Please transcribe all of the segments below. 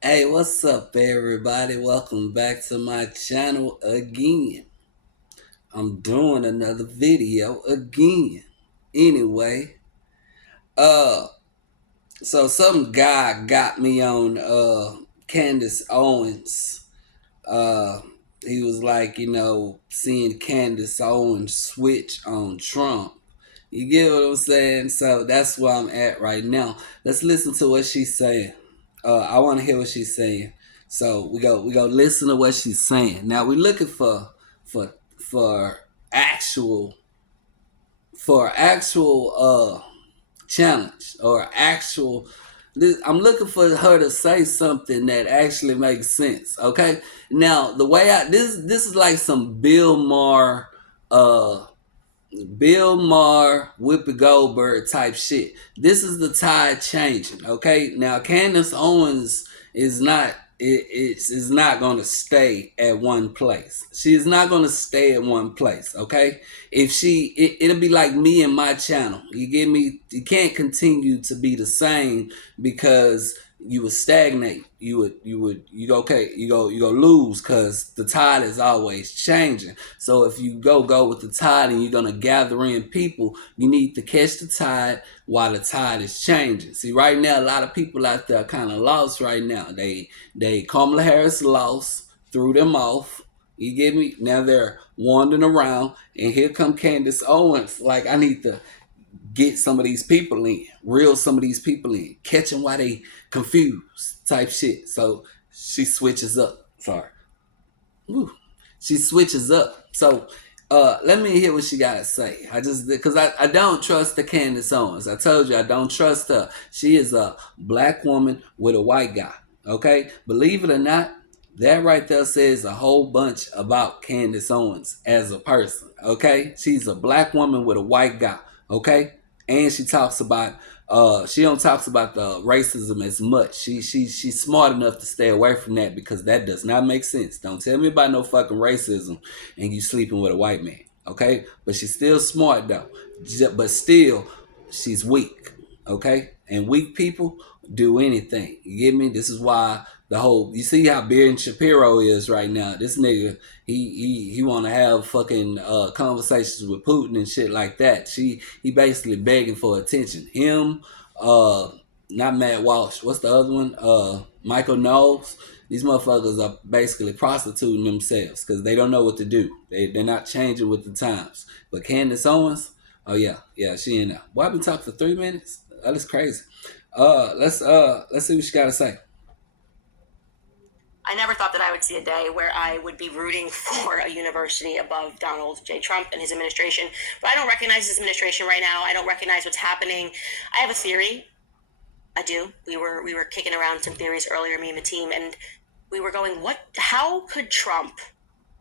Hey, what's up, everybody? Welcome back to my channel again. I'm doing another video again. Anyway, uh, so some guy got me on Candace Owens. Uh, he was like, seeing Candace Owens switch on Trump. You get what I'm saying? So that's where I'm at right now. Let's listen to what she's saying. I want to hear what she's saying. So we go listen to what she's saying. Now we're looking for for actual for actual challenge or actual. I'm looking for her to say something that actually makes sense. Okay. Now the way this is like some Bill Maher, Whoopi Goldberg type shit. This is the tide changing. Okay, now Candace Owens is not. It's not going to stay at one place. She is not going to stay at one place. Okay, if it'll be like me and my channel. You get me? You can't continue to be the same because you would stagnate. You go lose because the tide is always changing. So if you go with the tide and you're gonna gather in people, you need to catch the tide while the tide is changing. See, right now a lot of people out there are kind of lost right now. They Kamala Harris lost, threw them off. You get me? Now they're wandering around, and here come Candace Owens. Like, I need to get some of these people in, reel some of these people in, catch them while they confused type shit. So she switches up. Sorry. Woo. She switches up. So let me hear what she got to say. Because I don't trust the Candace Owens. I told you I don't trust her. She is a black woman with a white guy. Okay? Believe it or not, that right there says a whole bunch about Candace Owens as a person. Okay? She's a black woman with a white guy. Okay? And she don't talks about the racism as much. She's smart enough to stay away from that because that does not make sense. Don't tell me about no fucking racism and you sleeping with a white man. Okay? But she's still smart though. But still, she's weak. Okay? And weak people do anything. You get me? This is why you see how Ben Shapiro is right now. This nigga, he want to have fucking conversations with Putin and shit like that. He basically begging for attention. Him, uh, not Matt Walsh. What's the other one? Michael Knowles. These motherfuckers are basically prostituting themselves because they don't know what to do. They're not changing with the times. But Candace Owens, oh yeah, she in there. Boy, I've been talking for 3 minutes. That is crazy. Let's see what she got to say. I never thought that I would see a day where I would be rooting for a university above Donald J. Trump and his administration. But I don't recognize his administration right now. I don't recognize what's happening. I have a theory. I do. We were kicking around some theories earlier, me and the team, and we were going, how could Trump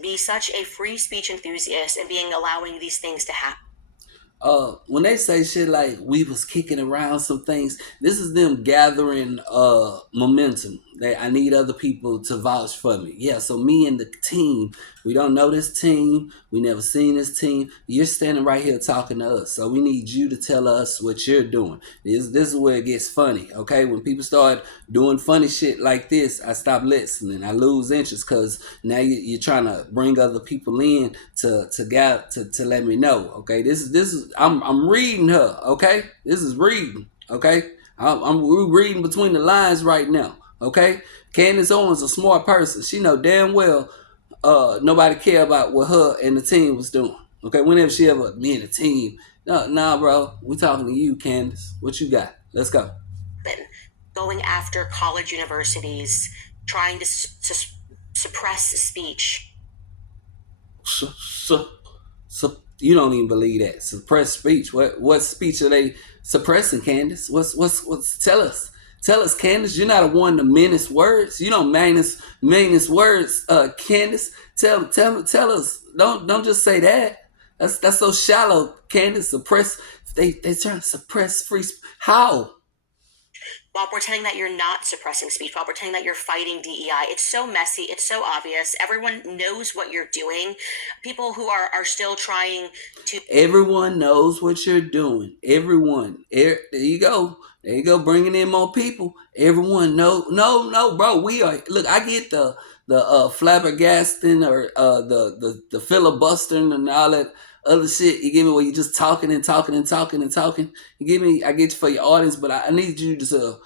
be such a free speech enthusiast and allowing these things to happen? When they say shit like we was kicking around some things, this is them gathering momentum. I need other people to vouch for me. Yeah, so me and the team, we don't know this team, we never seen this team. You're standing right here talking to us, so we need you to tell us what you're doing. This is where it gets funny, okay? When people start doing funny shit like this, I stop listening. I lose interest because now you're trying to bring other people in to let me know. Okay, this is I'm reading her. Okay, this is reading. Okay, we're reading between the lines right now. Okay, Candace Owens a smart person. She know damn well nobody care about what her and the team was doing. Okay, whenever she ever me and the team. No, nah, bro, we talking to you, Candace. What you got? Let's go. Going after college universities, trying to suppress speech. You don't even believe that suppress speech. What speech are they suppressing, Candace? What's tell us, Candace. You're not a one to menace words. You don't menace words, Candace. Tell us. Don't just say that. That's so shallow, Candace. Suppress. They trying to suppress free. How? while pretending that you're not suppressing speech, while pretending that you're fighting DEI. It's so messy. It's so obvious. Everyone knows what you're doing. People who are still trying to. Everyone knows what you're doing. Everyone. There you go. There you go. Bringing in more people. Everyone know. No, bro. We are. Look, I get the flabbergasting or the filibustering and all that other shit. You give me where you just talking and talking and talking and talking. You give me. I get you for your audience, but I need you to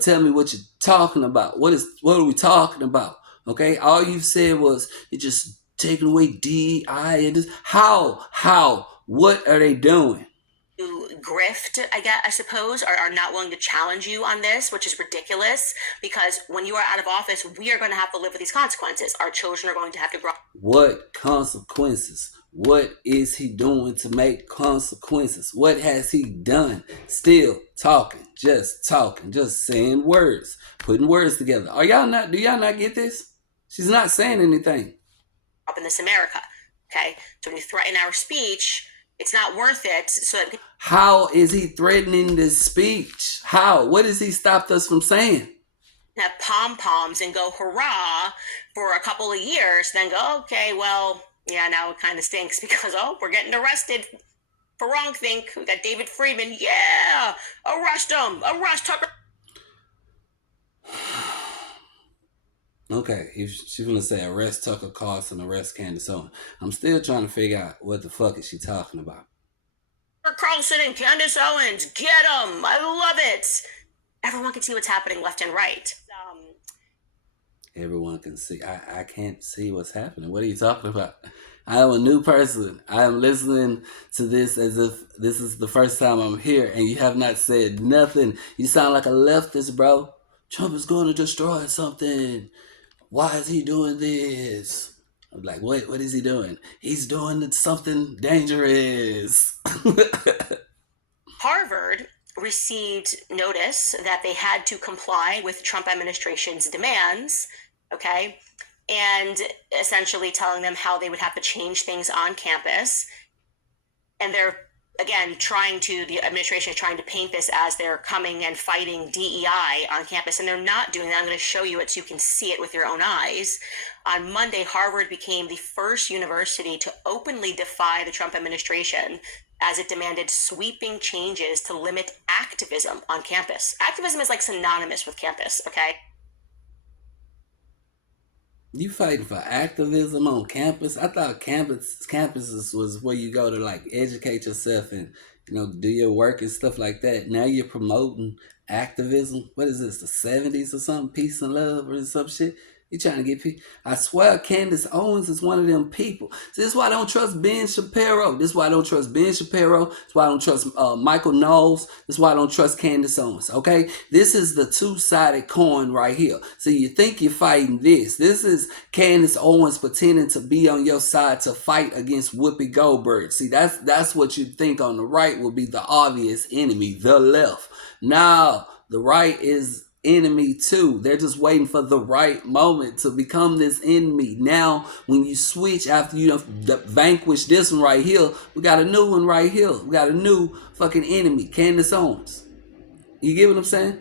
tell me what you're talking about. What are we talking about? Okay. All you said was it just taking away DI and this. How? What are they doing? Grift, I suppose, are not willing to challenge you on this, which is ridiculous because when you are out of office, we are going to have to live with these consequences. Our children are going to have to grow. What consequences? What is he doing to make consequences? What has he done? Still talking, just saying words, putting words together. Do y'all not get this? She's not saying anything. Up in this America, okay? So when you threaten our speech, it's not worth it. So how is he threatening this speech? How? What has he stopped us from saying? Have pom-poms and go hurrah for a couple of years, then go, okay, well, yeah, now it kind of stinks because, we're getting arrested for wrongthink. We got David Friedman. Yeah, arrest him. Arrest Tucker. Okay, if she's gonna say arrest Tucker Carlson, arrest Candace Owens. I'm still trying to figure out what the fuck is she talking about. Carlson and Candace Owens, get them! I love it. Everyone can see what's happening left and right. Everyone can see. I can't see what's happening. What are you talking about? I am a new person. I am listening to this as if this is the first time I'm here, and you have not said nothing. You sound like a leftist, bro. Trump is going to destroy something. Why is he doing this? I'm like, what is he doing? He's doing something dangerous. Harvard received notice that they had to comply with Trump administration's demands, okay, and essentially telling them how they would have to change things on campus. And they're, again, the administration is trying to paint this as they're coming and fighting DEI on campus, and they're not doing that. I'm going to show you it so you can see it with your own eyes. On Monday, Harvard became the first university to openly defy the Trump administration as it demanded sweeping changes to limit activism on campus. Activism is like synonymous with campus, okay? You fighting for activism on campus? I thought campuses was where you go to like educate yourself and do your work and stuff like that. Now you're promoting activism. What is this? The 70s or something? Peace and love or some shit? You trying to get people? I swear, Candace Owens is one of them people. See, this is why I don't trust Ben Shapiro. This is why I don't trust Ben Shapiro. This is why I don't trust Michael Knowles. This is why I don't trust Candace Owens. Okay, this is the two-sided coin right here. So you think you're fighting this? This is Candace Owens pretending to be on your side to fight against Whoopi Goldberg. See, that's what you think on the right will be the obvious enemy, the left. Now the right is enemy too. They're just waiting for the right moment to become this enemy. Now when you switch after you vanquish this one right here, we got a new one right here. We got a new fucking enemy, Candace Owens. You get what I'm saying?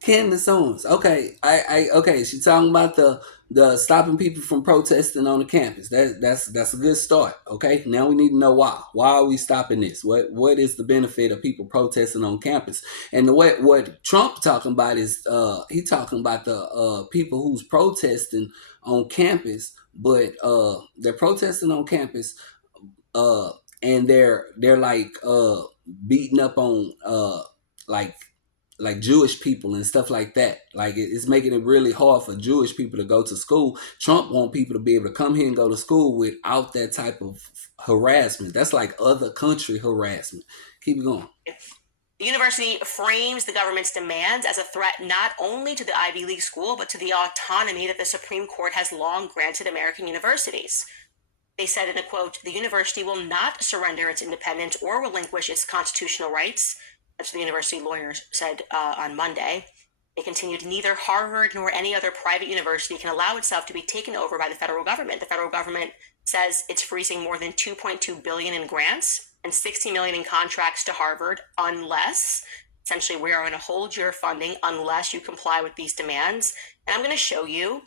Candace Owens. Okay, okay. She's talking about the stopping people from protesting on the campus. That's a good start. Okay, now we need to know why. Why are we stopping this? What is the benefit of people protesting on campus? And what Trump talking about is he talking about the people who's protesting on campus, but they're protesting on campus, and they're like beating up on like Jewish people and stuff like that. Like it's making it really hard for Jewish people to go to school. Trump want people to be able to come here and go to school without that type of harassment. That's like other country harassment. Keep it going. The university frames the government's demands as a threat not only to the Ivy League school, but to the autonomy that the Supreme Court has long granted American universities. They said in a quote, "The university will not surrender its independence or relinquish its constitutional rights. That's what the university lawyers said on Monday. They continued, neither Harvard nor any other private university can allow itself to be taken over by the federal government. The federal government says it's freezing more than $2.2 billion in grants and $60 million in contracts to Harvard unless, essentially, we are going to hold your funding unless you comply with these demands. And I'm going to show you.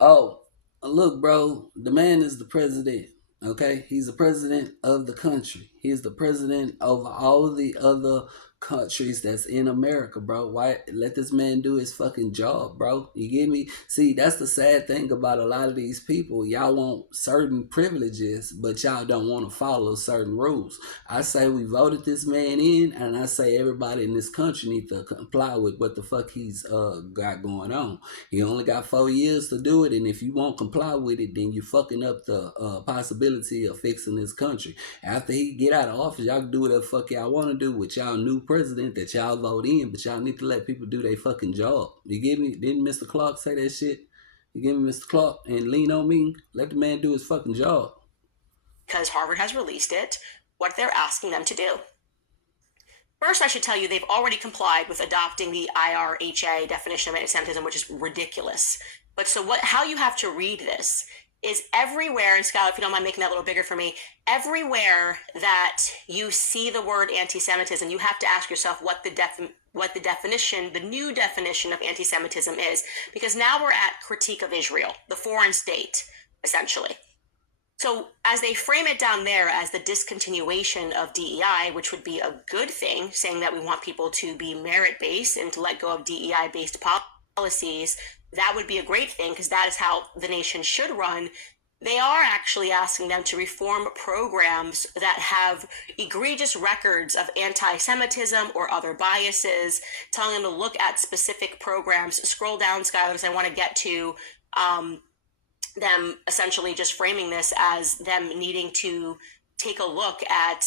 Oh, look, bro, the man is the president. Okay, he's the president of the country. He's the president of all the other countries that's in America, bro. Why let this man do his fucking job, bro? You get me? See, that's the sad thing about a lot of these people. Y'all want certain privileges, but y'all don't want to follow certain rules. I say we voted this man in, and I say everybody in this country need to comply with what the fuck he's got going on. He only got 4 years to do it, and if you won't comply with it, then you're fucking up the possibility of fixing this country. After he get out of office, y'all can do whatever fuck y'all want to do with y'all new president that y'all vote in, but y'all need to let people do their fucking job. You get me? Didn't Mr. Clark say that shit? You give me Mr. Clark and lean on me? Let the man do his fucking job. Because Harvard has released it, what they're asking them to do. First, I should tell you they've already complied with adopting the IRHA definition of anti-Semitism, which is ridiculous. But so how you have to read this is everywhere, and Skylar, if you don't mind making that a little bigger for me, everywhere that you see the word anti-Semitism, you have to ask yourself what the definition, the new definition of anti-Semitism is, because now we're at critique of Israel, the foreign state, essentially. So as they frame it down there as the discontinuation of DEI, which would be a good thing, saying that we want people to be merit-based and to let go of DEI-based policies, that would be a great thing because that is how the nation should run. They are actually asking them to reform programs that have egregious records of anti-Semitism or other biases, telling them to look at specific programs. Scroll down, Skylar, because I want to get to them essentially just framing this as them needing to take a look at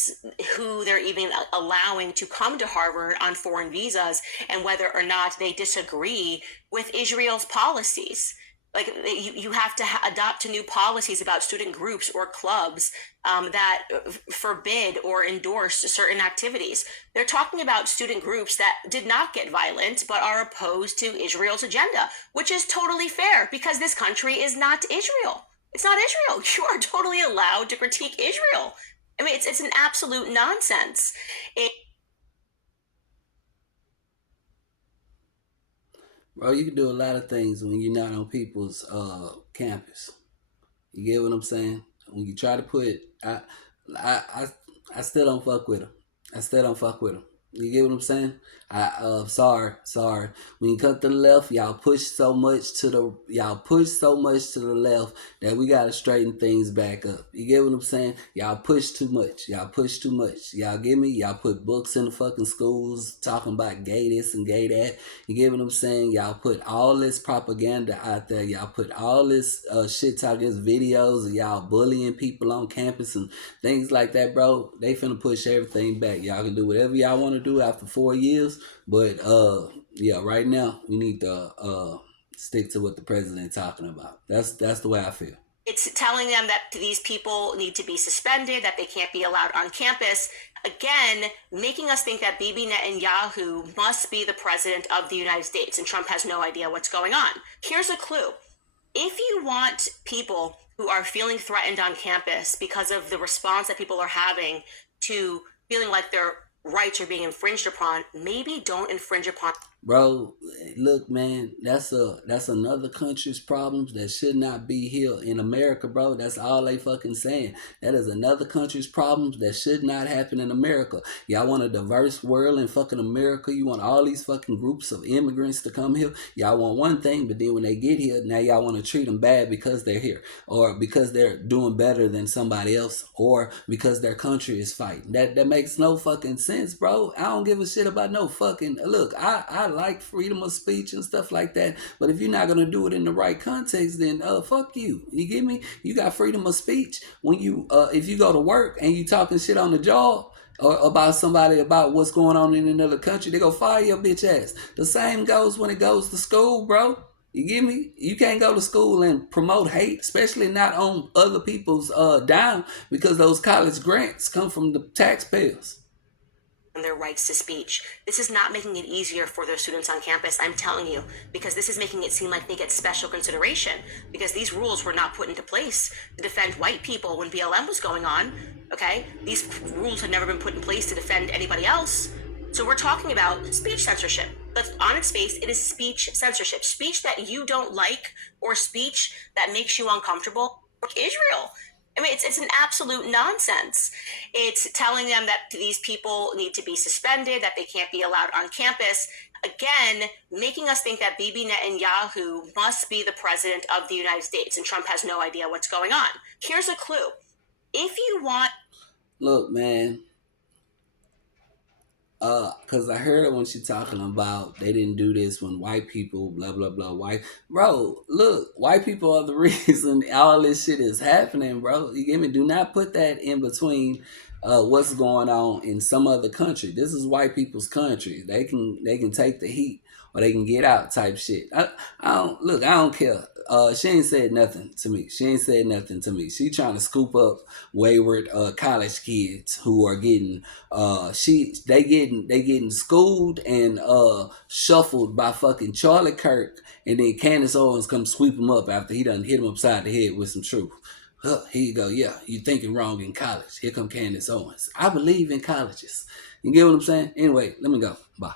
who they're even allowing to come to Harvard on foreign visas and whether or not they disagree with Israel's policies. Like you have to adopt new policies about student groups or clubs that forbid or endorse certain activities. They're talking about student groups that did not get violent but are opposed to Israel's agenda, which is totally fair because this country is not Israel. It's not Israel. You are totally allowed to critique Israel. I mean, it's an absolute nonsense. Bro, you can do a lot of things when you're not on people's campus. You get what I'm saying? When you try to put, I, I, I still don't fuck with them. I still don't fuck with them. You get what I'm saying? Sorry. When you come to the left, y'all push so much to the left that we gotta straighten things back up. You get what I'm saying? Y'all push too much. Y'all get me? Y'all put books in the fucking schools talking about gay this and gay that. You get what I'm saying? Y'all put all this propaganda out there. Y'all put all this shit talking videos of y'all bullying people on campus and things like that, bro. They finna push everything back. Y'all can do whatever y'all want to do after 4 years, but yeah, right now we need to stick to what the president talking about. That's the way I feel. It's telling them that these people need to be suspended, that they can't be allowed on campus. Again, making us think that Bibi Netanyahu must be the president of the United States and Trump has no idea what's going on. Here's a clue. If you want people who are feeling threatened on campus because of the response that people are having to feeling like their rights are being infringed upon, maybe don't infringe upon. Bro, look, man, that's another country's problems that should not be here in America, bro. That's all they fucking saying. That is another country's problems that should not happen in America. Y'all want a diverse world in fucking America. You want all these fucking groups of immigrants to come here. Y'all want one thing, but then when they get here, now y'all want to treat them bad because they're here, or because they're doing better than somebody else, or because their country is fighting. That makes no fucking sense, bro. I don't give a shit about no fucking. Look, I like freedom of speech and stuff like that, but if you're not gonna do it in the right context, then fuck you. You get me? You got freedom of speech when you if you go to work and you talking shit on the job or about somebody about what's going on in another country, they go fire your bitch ass. The same goes when it goes to school, bro. You get me? You can't go to school and promote hate, especially not on other people's dime, because those college grants come from the taxpayers. their rights to speech. This is not making it easier for those students on campus, I'm telling you, because this is making it seem like they get special consideration, because these rules were not put into place to defend white people when BLM was going on, okay? These rules had never been put in place to defend anybody else. So we're talking about speech censorship. But on its face, it is speech censorship. Speech that you don't like or speech that makes you uncomfortable. Israel. I mean, it's an absolute nonsense. It's telling them that these people need to be suspended, that they can't be allowed on campus. Again, making us think that Bibi Netanyahu must be the president of the United States and Trump has no idea what's going on. Here's a clue. If you want... Look, man, cause I heard her when she talking about they didn't do this when white people, blah blah blah. White, bro, look, white people are the reason all this shit is happening, bro. You get me? Do not put that in between what's going on in some other country. This is white people's country. They can take the heat or they can get out type shit. I don't look. I don't care. She ain't said nothing to me. She ain't said nothing to me. She trying to scoop up wayward college kids who are getting they getting schooled and shuffled by fucking Charlie Kirk, and then Candace Owens come sweep them up after he done hit him upside the head with some truth. Here you go. Yeah, you thinking wrong in college. Here come Candace Owens. I believe in colleges. You get what I'm saying? Anyway, let me go. Bye.